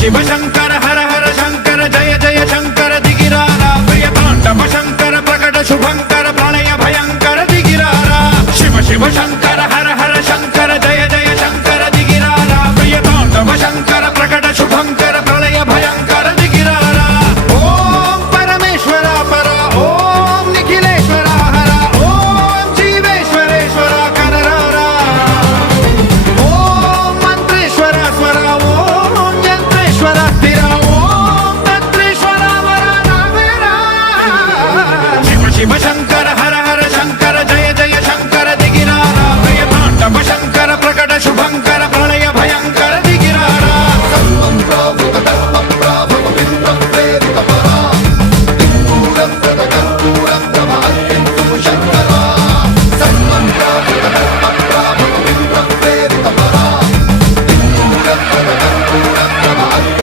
शिव शंकर हर हर शंकर जय जय शंकर दिगिरारा प्रिय तांडव शंकर प्रकट शुभंकर प्रणय भयंकर दिगिरारा शिव शिव शंकर